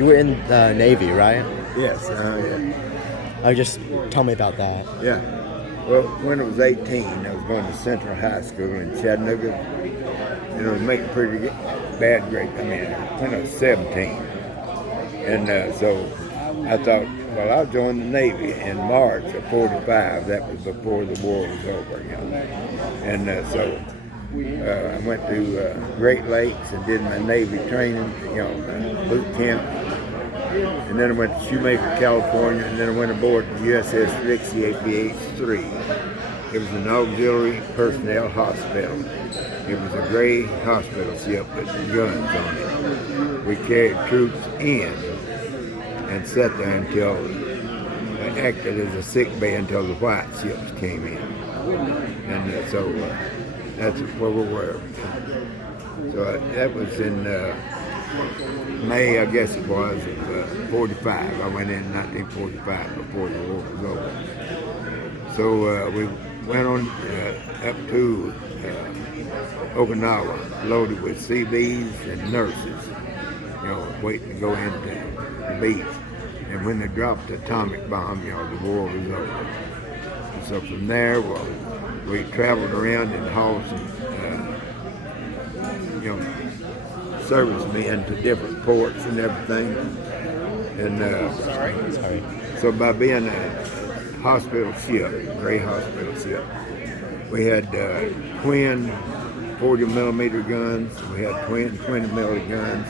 You were in the Navy, right? Yes, yeah. Just tell me about that. Yeah. Well, when I was 18, I was going to Central High School in Chattanooga, and I was making pretty bad grades. I mean, when I was 17. And so I thought, well, I'll join the Navy in March of 45. That was before the war was over, you know. And so I went to Great Lakes and did my Navy training, you know, boot camp. And then I went to Shoemaker, California, and then I went aboard the USS Dixie APH-3. It was an auxiliary personnel hospital. It was a gray hospital ship with guns on it. We carried troops in and sat there until I acted as a sick bay until the white ships came in. And so that's where we were. So that was in May, I guess it was, of 45. I went in 1945 before the war was over. So we went on up to Okinawa, loaded with CBs and nurses, you know, waiting to go into the beach. And when they dropped the atomic bomb, you know, the war was over. And so from there, well, we traveled around in hauled some, you know, servicemen to different ports and everything. And Sorry. so by being a hospital ship, gray hospital ship, we had twin 40 millimeter guns, we had twin 20 millimeter guns,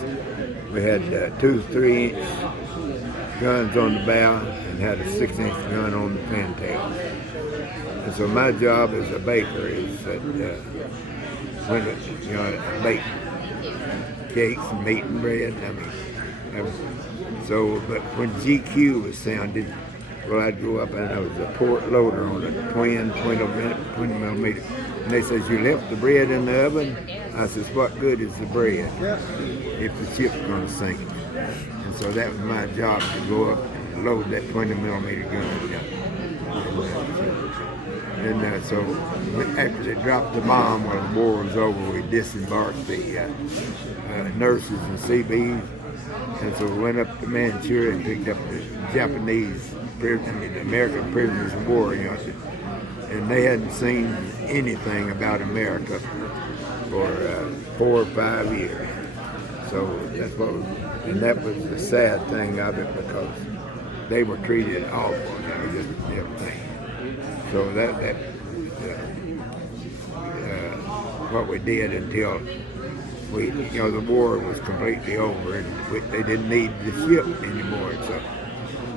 we had 2 3-inch guns on the bow and had a 6-inch gun on the fantail. And so my job as a baker is that when it, you know, I bake cakes and meat and bread. So, but when GQ was sounded, well, I'd go up and I was a port loader on a twin 20 millimeter. And they says, you left the bread in the oven? I says, what good is the bread if the ship's going to sink? And so that was my job, to go up and load that 20 millimeter gun. And so after they dropped the bomb, when the war was over, we disembarked the nurses and CBs. And so we went up to Manchuria and picked up the Japanese, the American prisoners of war, you know, and they hadn't seen anything about America for 4 or 5 years. So that's what, and that was the sad thing of it, because they were treated awful, you know, just everything. So that what we did until we, you know, the war was completely over and they didn't need the ship anymore. So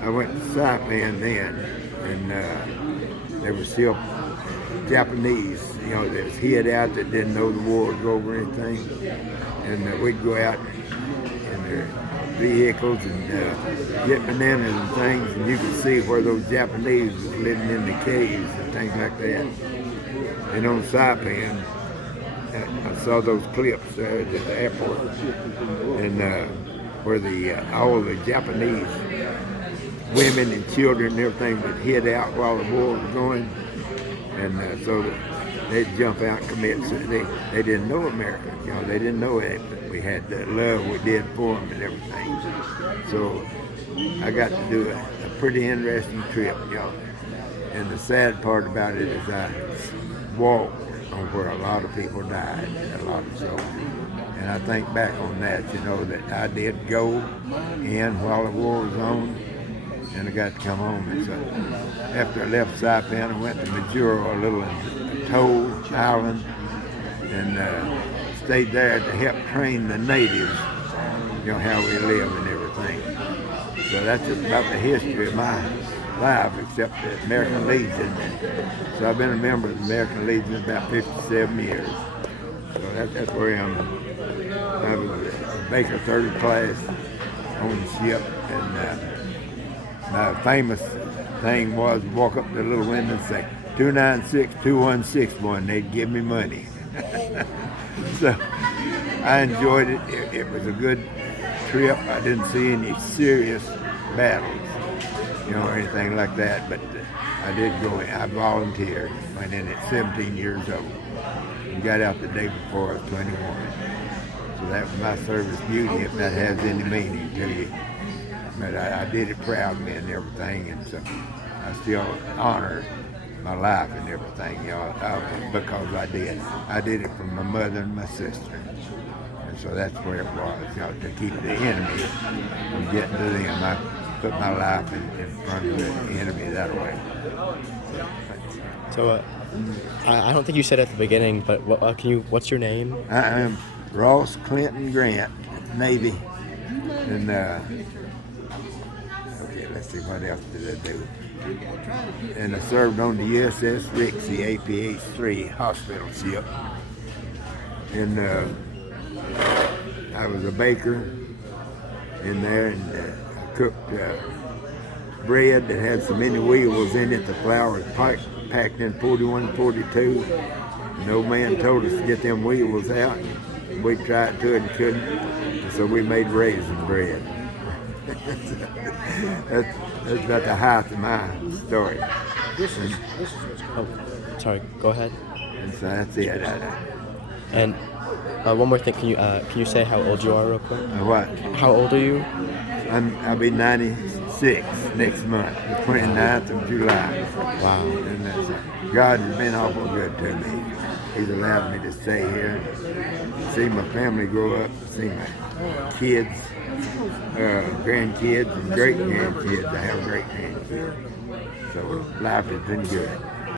I went to Saipan then, and there was still Japanese, you know, that was hid out that didn't know the war was over or anything. And we'd go out in their vehicles and get bananas and things, and you could see where those Japanese was living in the caves and things like that. And on Saipan, I saw those clips there at the airport, and where all the Japanese women and children and everything that hid out while the war was going, and so they'd jump out and commit. So they didn't know America, you know, they didn't know it, but we had the love we did for them and everything. So I got to do a pretty interesting trip, you know. And the sad part about it is I walked on where a lot of people died, a lot of soldiers. And I think back on that, you know, that I did go in while the war was on, and I got to come home. And so after I left Saipan, I went to Majuro, a little atoll island, and stayed there to help train the natives, you know, how we live and everything. So that's just about the history of my life, except the American Legion. So I've been a member of the American Legion about 57 years. So that's where I am. I was a Baker 3rd class on the ship, and my famous thing was walk up to the little window and say, 296-2161, they'd give me money. So I enjoyed it. It was a good trip. I didn't see any serious battles, you know, or anything like that, but I did go in. I volunteered, went in at 17 years old, and got out the day before I was 21. So that was my service duty, if that has any meaning to you. But I did it proudly and everything, and so I still honor my life and everything, because I did. I did it for my mother and my sister. And so that's where it was, to keep the enemy from getting to them. I put my life in front of the enemy that way. So, I don't think you said at the beginning, but what's your name? I am Ross Clinton Grant, Navy. And, okay, let's see, what else did I do? And I served on the USS Rixie APH-3 hospital ship. And I was a baker in there, and cooked bread that had so many wheels in it. The flour was packed in 41, 42. And the old man told us to get them wheels out. And we tried to and couldn't. And so we made raisin bread. That's about the height of my story. Oh, sorry. Go ahead. And so that's it. And one more thing. Can you say how old you are real quick? What? How old are you? I'll be 96 next month, the 29th of July. Wow. And God has been awful good to me. He's allowed me to stay here, see my family grow up, see my kids, grandkids, and great-grandkids. I have great-grandkids. So life has been good.